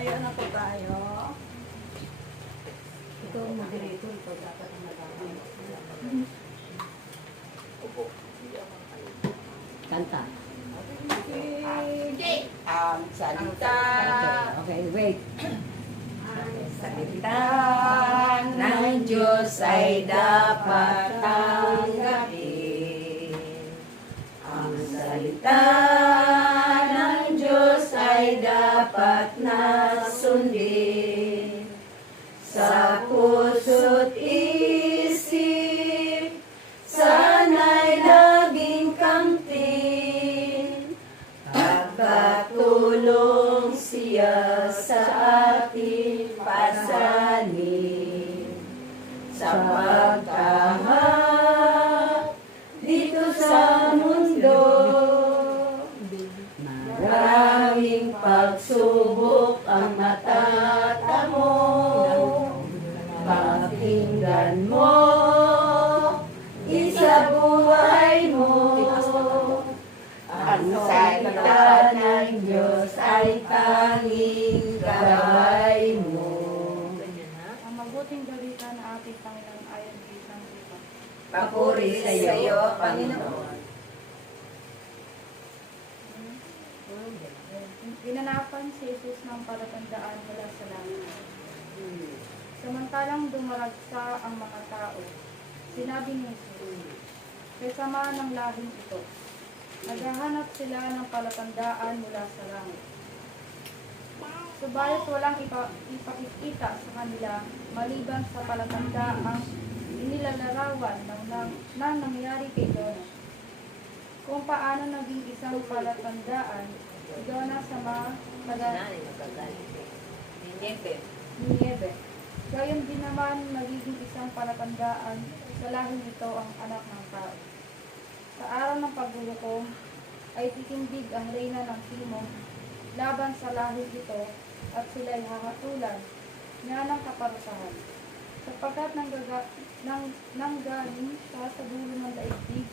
Tayo na po tayo. Ito ang moderator. Ito dapat ang nagawin. Kanta. Ang salita. Okay, wait. Ang salita ng Diyos ay dapat tanggapin. Ang salita ng Diyos ay dapat nasundin. Sa puso't isip, sana'y laging kamtin. Pagkatulong siya sa ating pasanin. Sa pagkahat dito sa mundo, maraming pagsubok ang matatamo. Pakinggan mo, isa buhay mo. Ang salita ng Diyos ay tanging gabay mo. Ang mabuting balita na ating Panginoon ay ang isang iba. Papuri sa iyo, Panginoon. Ginanapan si Jesus ng palatandaan mula sa langit. Samantalang dumaragsa ang mga tao, sinabi ni Jesus, kasama ng lahing ito. Naghahanap sila ng palatandaan mula sa langit. Subalit walang ipakikita sa kanila maliban sa palatandaang inilalarawan ng nangyari kay Jonas. Kung paano naging isang palatandaan si Jonas sa mga Nineve. Gayon din naman nagiging isang palatandaan sa lahing ito ang anak ng tao. Sa araw ng paghuhukom ay titindig ang reyna ng timog laban sa lahing ito at sila'y hahatulan niya ng kaparusahan. Sapagkat nanggaling siya sa dulo ng daigdig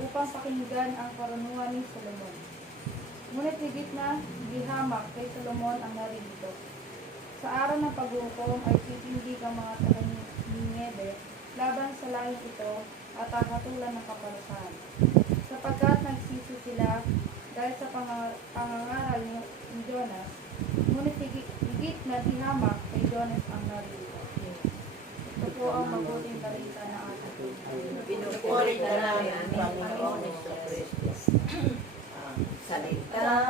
upang pakinggan ang karunungan ni Solomon. Ngunit higit na gihamak kay Solomon ang narito. Sa araw ng paghuhukom ay titindig ang mga taga-Nineve laban sa lahing ito at hahatulan ng kaparusahan. Sapagkat nagsisi sila dahil sa pangangaral ni Jonas, ngunit higit na dihamak kay Jonas ang narito. Ito po ang mabuting balita na ating Pinupuri ka namin ang Panginoon Jesucristo. Ang salita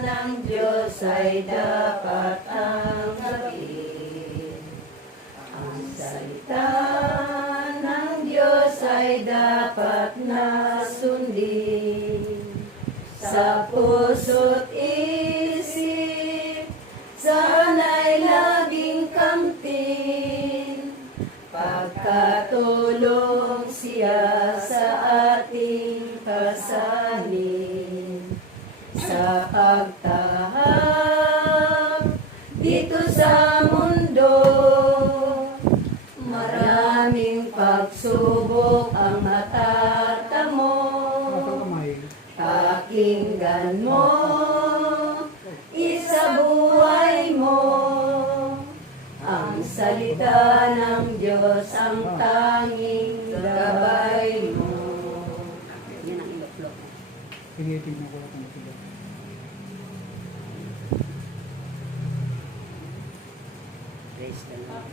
ng Diyos ay dapat tanggapin. Ang salita ng Diyos ay dapat nasundin. Sa puso't isip, sana'y laging kamtin. Pagkatulong siya sa ating pasanin. Sa pagtahak dito sa mundo, maraming pagsubok ang matatamo. Pakinggan mo, isa buhay mo. Ang salita ng Diyos ang tanging gabay mo. Yan ang ilok-lok. Tinitingnan ko lang kung sila. Praise the Lord.